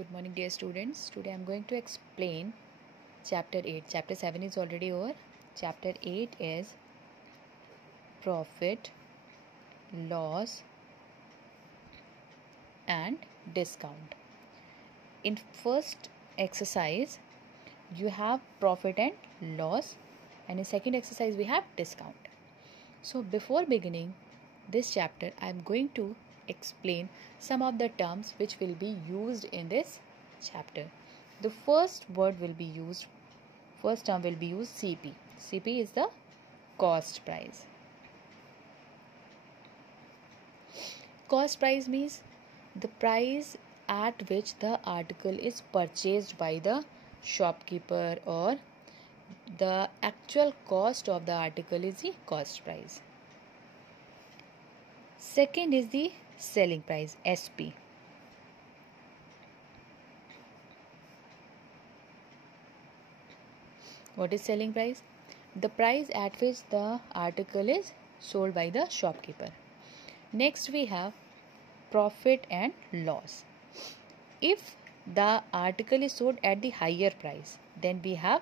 Good morning, dear students. Today I am going to explain chapter 8. Chapter 7 is already over. Chapter 8 is profit, loss and discount. In first exercise you have profit and loss, and in second exercise we have discount. So before beginning this chapter I am going to explain some of the terms which will be used in this chapter. The first term will be used CP. CP is the cost price. Cost price means the price at which the article is purchased by the shopkeeper, or the actual cost of the article is the cost price. Second is the selling price, SP. What is selling price? The price at which the article is sold by the shopkeeper. Next we have profit and loss. If the article is sold at the higher price, then we have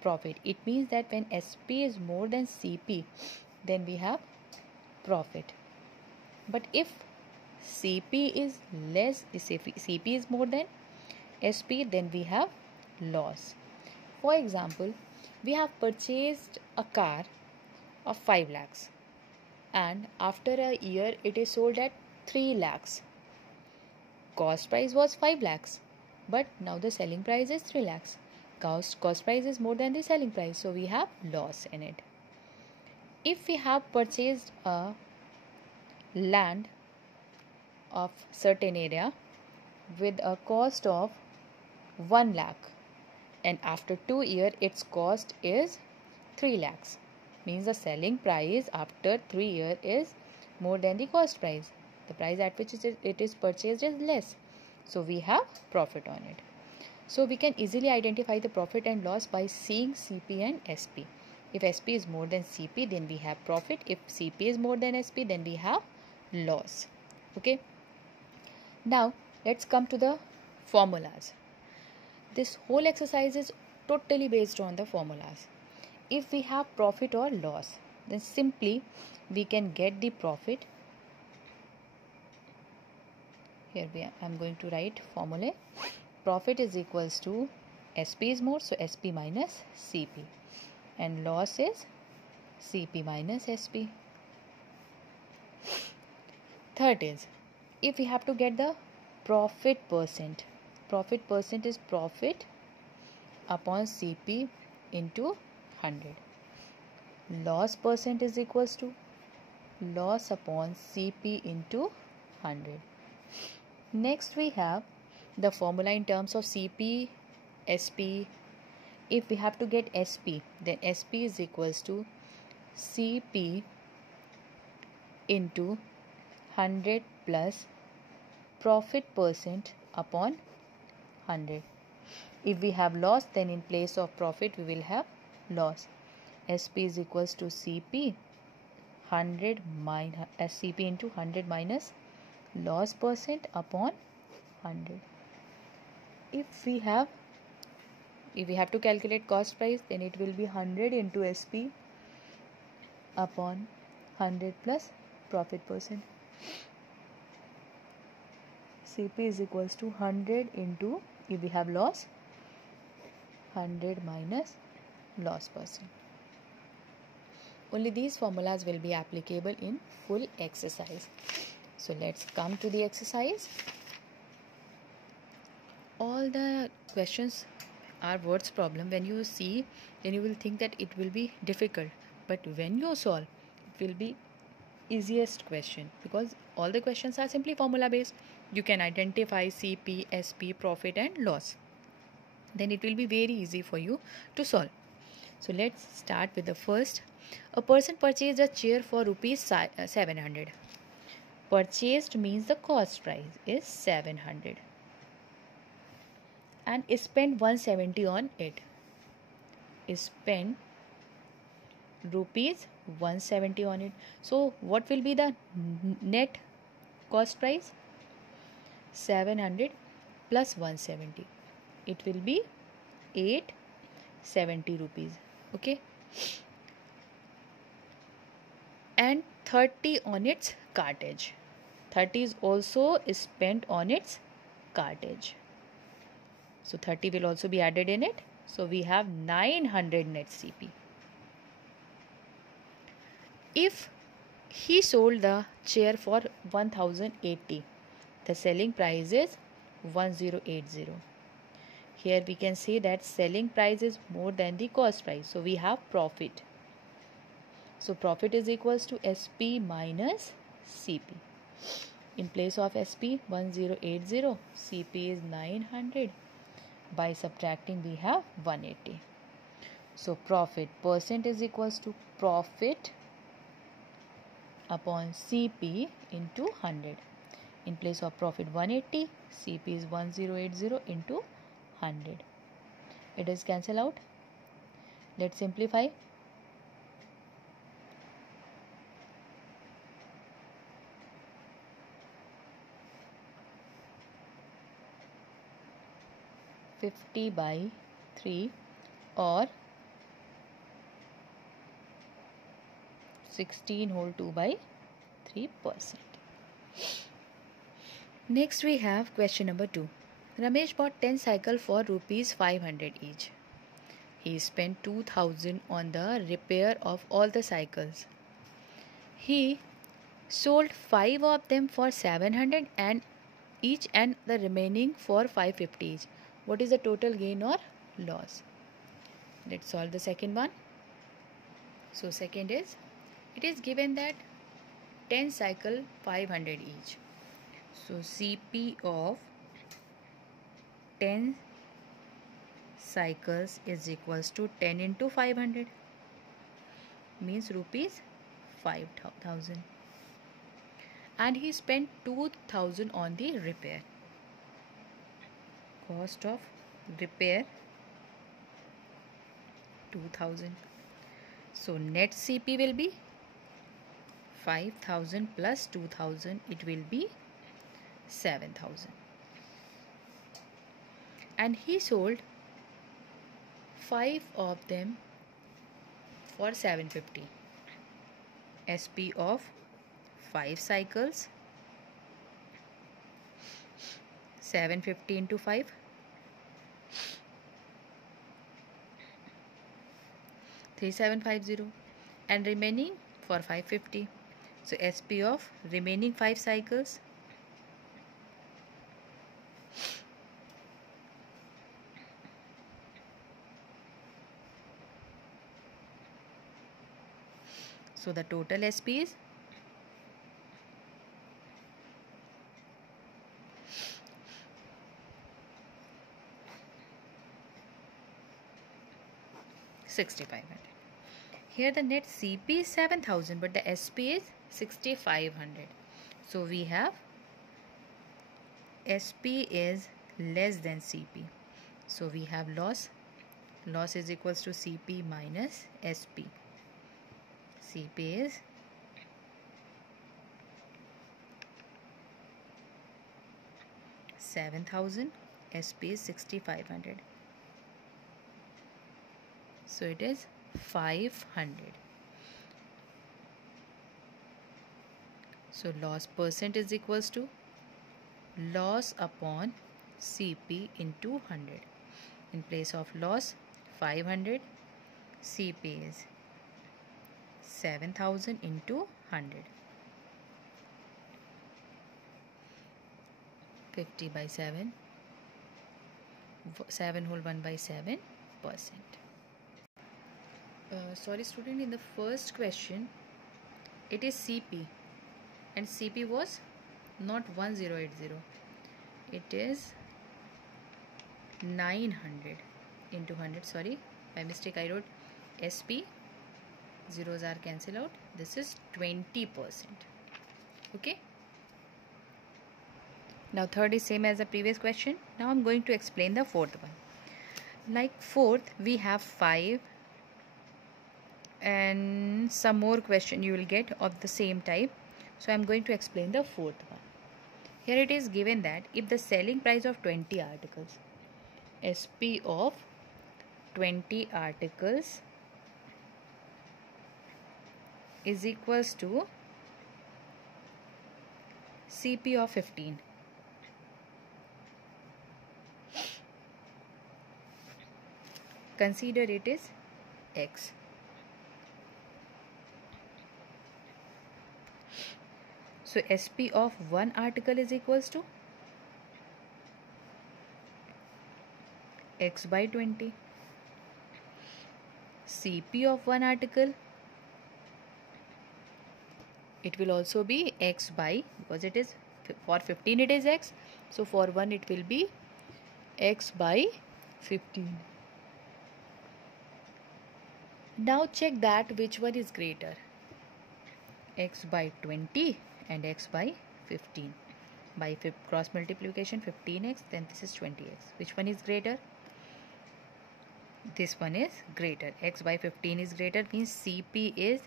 profit. It means that when SP is more than CP, then we have profit. But if CP is less, if CP is more than SP, then we have loss. For example, we have purchased a car of 5 lakhs and after a year it is sold at 3 lakhs. Cost price was 5 lakhs, but now the selling price is 3 lakhs. Cost price is more than the selling price, so we have loss in it. If we have purchased a land of certain area with a cost of 1 lakh and after 2 years its cost is 3 lakhs, means the selling price after 3 years is more than the cost price. The price at which it is purchased is less, so we have profit on it. So we can easily identify the profit and loss by seeing CP and SP. If SP is more than CP, then we have profit. If CP is more than SP, then we have loss. Okay. Now let's come to the formulas. This whole exercise is totally based on the formulas. If we have profit or loss, then simply we can get the profit. Here I am going to write formula. Profit is equals to SP is more, so SP minus CP, and loss is CP minus SP. Third is, if we have to get the profit percent is profit upon CP into 100. Loss percent is equals to loss upon CP into 100. Next we have the formula in terms of CP, SP. If we have to get SP, then SP is equals to CP into 100 plus profit percent upon 100. If we have loss, then in place of profit we will have loss. SP is equals to CP 100 minus CP into 100 minus loss percent upon 100. If we have to calculate cost price, then it will be 100 into SP upon 100 plus profit percent. CP is equals to 100 into, if we have loss, 100 minus loss percent. Only these formulas will be applicable in full exercise. So let's come to the exercise. All the questions are words problem. When you see, then you will think that it will be difficult, but when you solve, it will be easiest question, because all the questions are simply formula based. You can identify CP, SP, profit and loss. Then it will be very easy for you to solve. So let's start with the first. A person purchased a chair for rupees 700. Purchased means the cost price is 700 and spent 170 on it. Spent rupees 170 on it. So what will be the net cost price? 700 plus 170. It will be 870 rupees. Okay. And 30 on its cartage. 30 is also spent on its cartage. So 30 will also be added in it. So we have 900 net CP. If he sold the chair for 1080, the selling price is 1080. Here we can say that selling price is more than the cost price. So we have profit. So profit is equals to SP minus CP. In place of SP 1080, CP is 900. By subtracting we have 180. So profit percent is equals to profit upon CP into 100. In place of profit 180, CP is 1080 into 100. It is cancel out. Let's simplify. $50 by 3 or 16 whole 2 by 3%. Next we have question number 2. Ramesh bought 10 cycles for rupees 500 each. He spent 2000 on the repair of all the cycles. He sold 5 of them for 700 and each and the remaining for 550 each. What is the total gain or loss? Let's solve the second one. So second is, it is given that 10 cycle 500 each. So CP of 10 cycles is equals to 10 into 500 means rupees 5000. And he spent 2000 on the repair. Cost of repair 2000. So net CP will be 5000 plus 2000, it will be 7000. And he sold 5 of them for 750. SP of 5 cycles 750 into 5 3750 and remaining for 550. So SP of remaining 5 cycles so the total SP is 6500. Here the net CP is 7000 but the SP is 6500. So we have SP is less than CP. So we have loss. Loss is equals to CP minus SP. CP is 7000. SP is 6500. So it is 500. So loss percent is equals to loss upon CP into 100. In place of loss 500, CP is 7000 into 100. 50 by 7. 7 whole 1 by 7%. Sorry student, in the first question it is CP and CP was not 1080, it is 900 into 100. Sorry, by mistake I wrote SP, zeros are cancelled out. This is 20%. Okay, now third is same as the previous question. Now I'm going to explain the fourth one. Like fourth we have 5 and some more question you will get of the same type. So I'm going to explain the fourth one. Here it is given that if the selling price of 20 articles, SP of 20 articles is equals to CP of 15. Consider it is X. So SP of one article is equals to X by 20. CP of one article, it will also be X by, because it is for 15 it is X, so for 1 it will be X by 15. Now check that which one is greater, X by 20 and X by 15. By cross multiplication 15x, then this is 20x. Which one is greater? This one is greater. X by 15 is greater, means CP is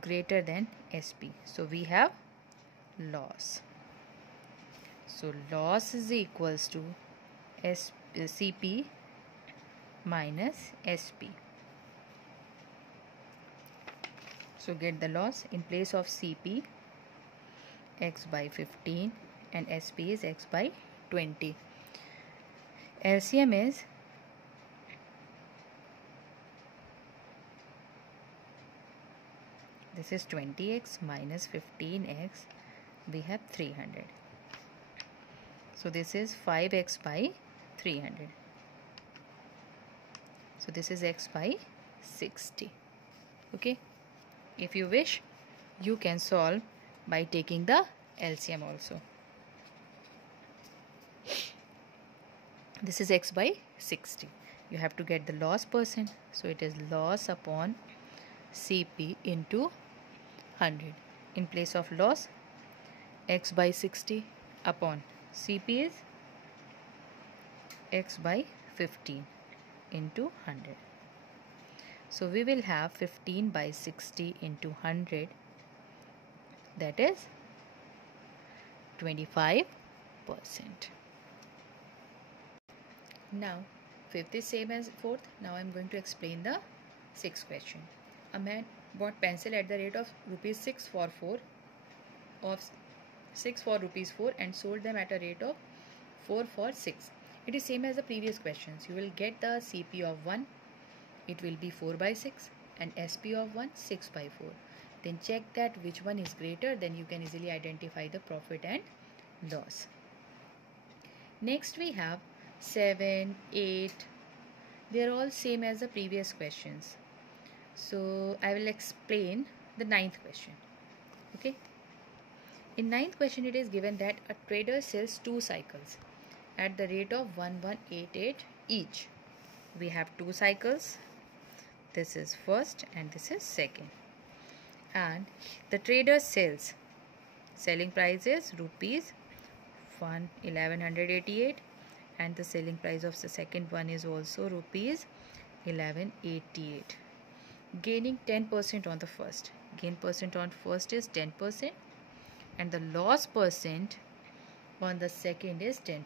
greater than SP. So we have loss. So loss is equals to CP minus SP. So get the loss in place of CP, X by 15 and SP is X by 20. LCM is this is 20x minus 15x, we have 300. So this is 5x by 300. So this is x by 60. Okay. If you wish, you can solve by taking the LCM also. This is x by 60. You have to get the loss percent. So it is loss upon CP into 100. In place of loss, x by 60 upon CP is x by 15 into 100. So we will have 15 by 60 into 100, that is 25%. Now fifth is same as fourth. Now I am going to explain the sixth question. A man bought pencil at the rate of rupees 6 for 4 rupees 4 and sold them at a rate of 4 for 6. It is same as the previous questions. You will get the CP of 1, it will be 4 by 6, and SP of 1, 6 by 4. Then check that which one is greater, then you can easily identify the profit and loss. Next we have 7, 8. They are all same as the previous questions. So I will explain the ninth question. Okay. In ninth question it is given that a trader sells 2 cycles at the rate of 1188 each. We have 2 cycles. This is first and this is second. And the trader sells, selling price is rupees 1188 and the selling price of the second one is also rupees 1188. Gaining 10% on the first. Gain percent on first is 10% and the loss percent on the second is 10%.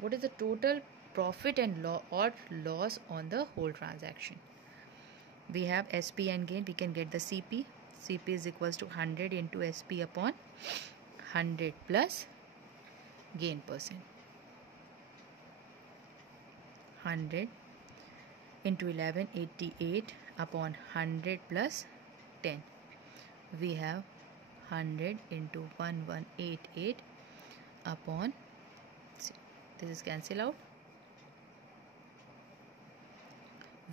What is the total profit and loss on the whole transaction? We have SP and gain. We can get the CP. CP is equals to 100 into SP upon 100 plus gain percent. 100 into 1188 upon 100 plus 10. We have 100 into 1188 upon, this is cancel out,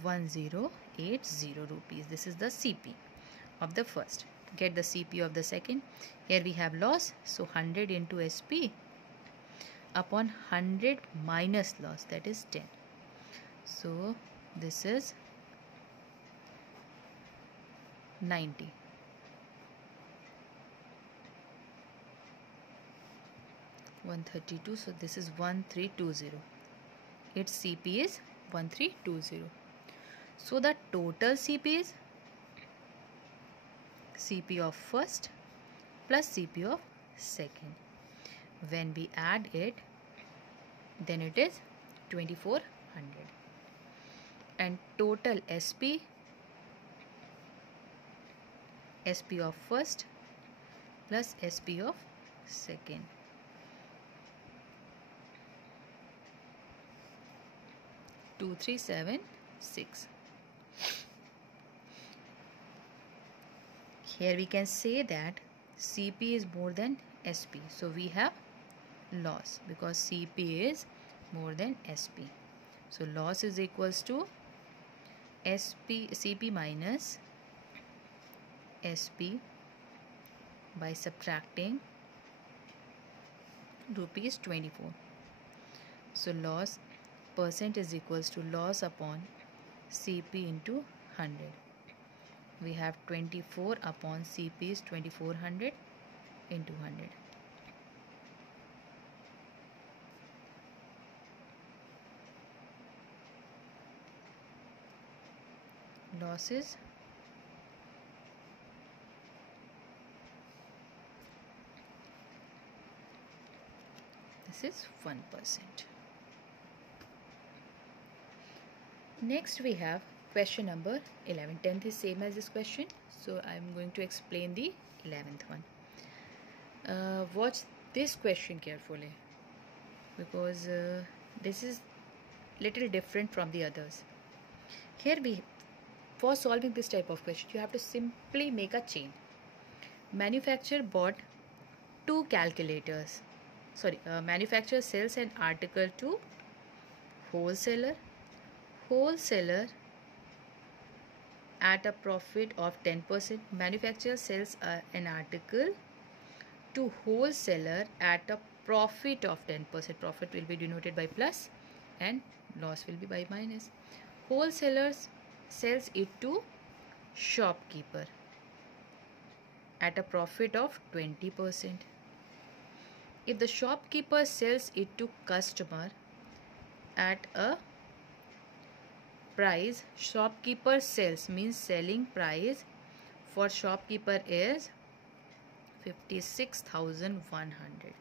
1080 rupees. This is the CP of the first. Get the CP of the second. Here we have loss, so 100 into SP upon 100 minus loss, that is 10. So this is 90. $132. So this is 1320. Its CP is 1320. So the total CP is CP of first plus CP of second. When we add it, then it is 2400. And total SP of first plus SP of second. Two, 3, 7, 6. Here we can say that CP is more than SP. So we have loss because CP is more than SP. So loss is equals to CP minus SP by subtracting rupees 24. So loss percent is equals to loss upon CP into 100. We have 24 upon CP is 2400 into 100. Losses this is 1%. Next we have question number 11. 10th is same as this question, so I am going to explain the 11th one. Watch this question carefully because this is little different from the others. Here for solving this type of question, you have to simply make a chain. Manufacturer bought two calculators. Manufacturer sells an article to wholesaler. Wholesaler at a profit of 10%. Manufacturer sells an article to wholesaler at a profit of 10%. Profit will be denoted by plus and loss will be by minus. Wholesaler sells it to shopkeeper at a profit of 20%. If the shopkeeper sells it to customer at a price, shopkeeper sells means selling price for shopkeeper is 56,100.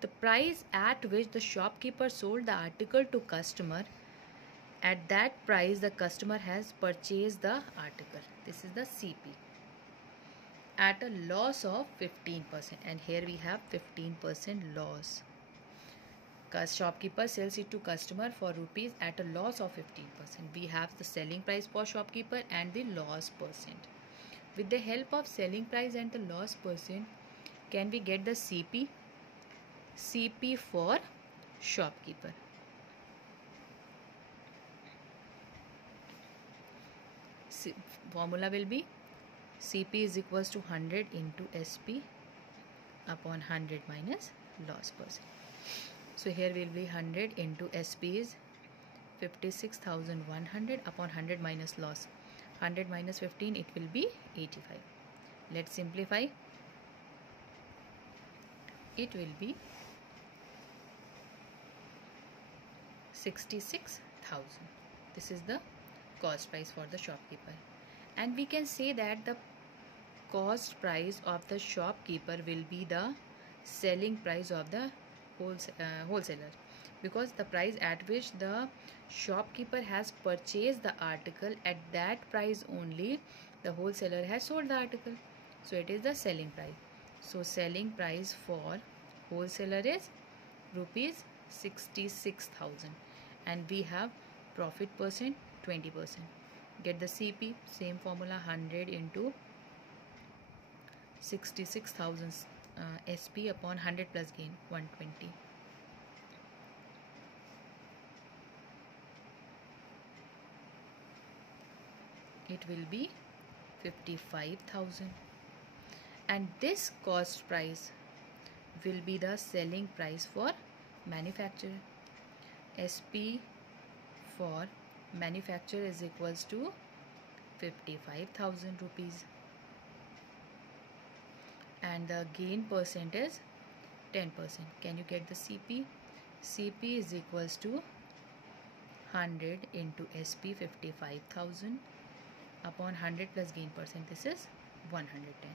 The price at which the shopkeeper sold the article to customer, at that price the customer has purchased the article. This is the CP at a loss of 15%, and here we have 15% loss. Shopkeeper sells it to customer for rupees at a loss of 15%. We have the selling price for shopkeeper and the loss percent. With the help of selling price and the loss percent, can we get the CP? CP for shopkeeper. Formula will be CP is equals to 100 into SP upon 100 minus loss percent. So here will be 100 into SP is 56,100 upon 100 minus loss. 100 minus 15, it will be 85. Let's simplify. It will be 66,000. This is the cost price for the shopkeeper. And we can say that the cost price of the shopkeeper will be the selling price of the wholesaler, because the price at which the shopkeeper has purchased the article, at that price only the wholesaler has sold the article. So it is the selling price. So selling price for wholesaler is rupees 66,000, and we have profit percent 20%. Get the CP, same formula, 100 into 66,000 SP upon 100 plus gain 120. It will be 55,000, and this cost price will be the selling price for manufacturer. SP for manufacturer is equals to 55,000 rupees, and the gain percent is 10%. Can you get the CP? CP is equals to 100 into SP 55,000 upon 100 plus gain percent. This is 110.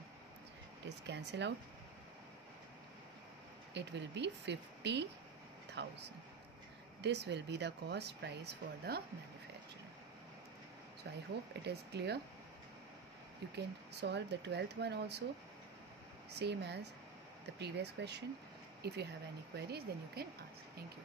It is cancel out. it will be 50,000. This will be the cost price for the manufacturer. So I hope it is clear. You can solve the 12th one also, same as the previous question. If you have any queries, then you can ask. Thank you.